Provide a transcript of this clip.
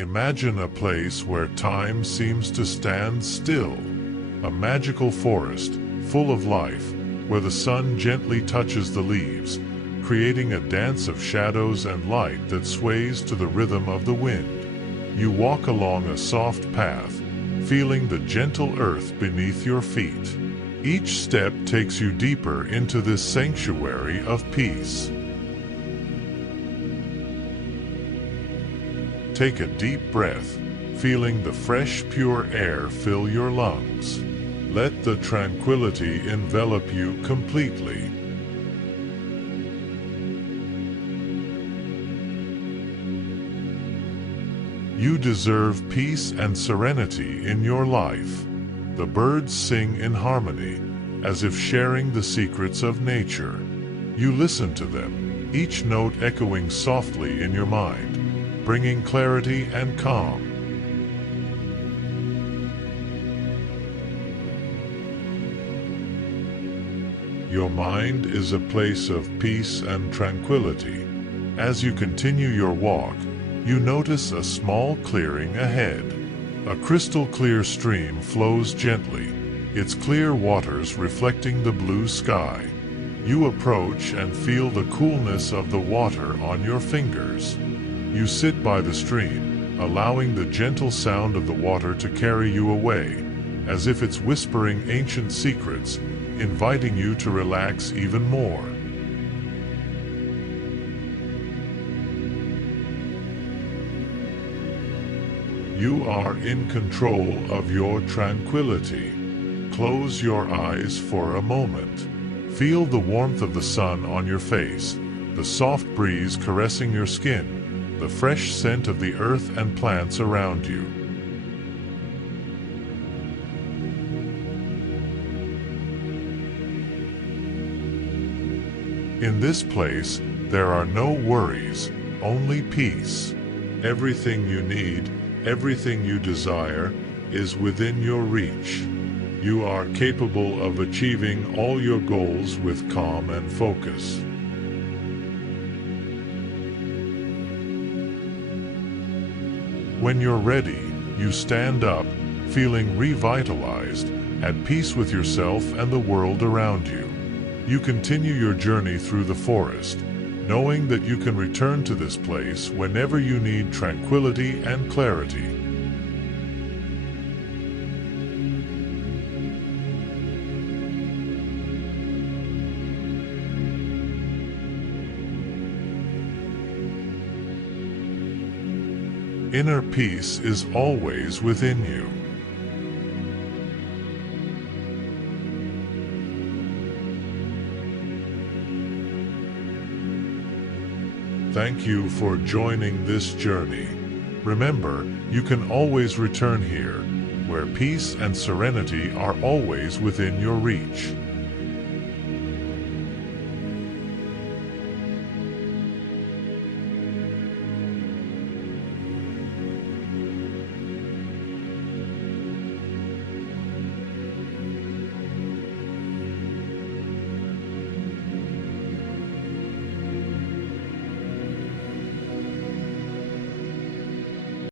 Imagine a place where time seems to stand still. A magical forest, full of life, where the sun gently touches the leaves, creating a dance of shadows and light that sways to the rhythm of the wind. You walk along a soft path, feeling the gentle earth beneath your feet. Each step takes you deeper into this sanctuary of peace. Take a deep breath, feeling the fresh, pure air fill your lungs. Let the tranquility envelop you completely. You deserve peace and serenity in your life. The birds sing in harmony, as if sharing the secrets of nature. You listen to them, each note echoing softly in your mind, bringing clarity and calm. Your mind is a place of peace and tranquility. As you continue your walk, you notice a small clearing ahead. A crystal-clear stream flows gently, its clear waters reflecting the blue sky. You approach and feel the coolness of the water on your fingers. You sit by the stream, allowing the gentle sound of the water to carry you away, as if it's whispering ancient secrets, inviting you to relax even more. You are in control of your tranquility. Close your eyes for a moment. Feel the warmth of the sun on your face, the soft breeze caressing your skin, the fresh scent of the earth and plants around you. In this place, there are no worries, only peace. Everything you need, everything you desire, is within your reach. You are capable of achieving all your goals with calm and focus. When you're ready, you stand up, feeling revitalized, at peace with yourself and the world around you. You continue your journey through the forest, knowing that you can return to this place whenever you need tranquility and clarity. Inner peace is always within you. Thank you for joining this journey. Remember, you can always return here, where peace and serenity are always within your reach.